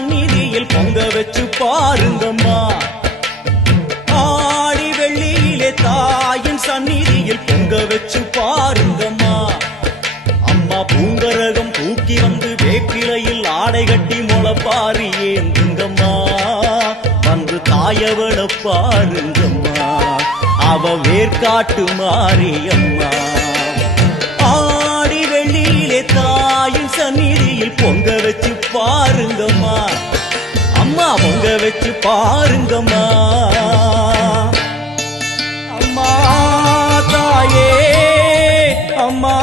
சந்நிதியில் பொங்க வச்சு பாருங்கம்மா. ஆடி வெள்ளியிலே தாயின் சந்நிதியில் பொங்க வச்சு பாருங்கம்மா. அம்மா பூங்கரகம் தூக்கி வந்து வேப்பிலையில் ஆடை கட்டி முளப்பாரி ஏந்துங்கம்மா. வந்து தாயவள பாருங்கம்மா, அவ வேர்காட்டு மாரியம்மா. ஆடி வெள்ளியிலே தாயின் சந்நிதியில் பொங்க வச்சு பாருங்கம்மா. அம்மா பொங்க வச்சு பாருங்கம்மா. அம்மா தாயே, அம்மா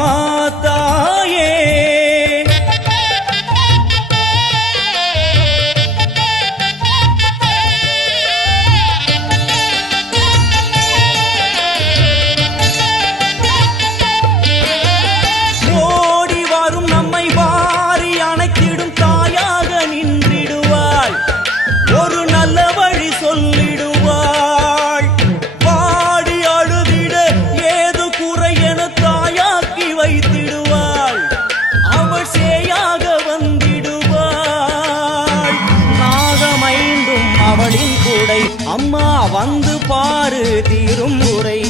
தாயே. ஓடி வரும் நம்மை வாரி அணைத்திடும் தாயாக நின்றிடுவாள். ஒரு நல்ல வழி சொல்லிடுவாள். வாடி அழுதிட ஏது குறை என தாயாக்கி வைத்திடுவாள். அவள் சேயாக வந்திடுவாள். நாகமைந்தும் அவளின் கூடை. அம்மா வந்து பாரு தீரும் முறை.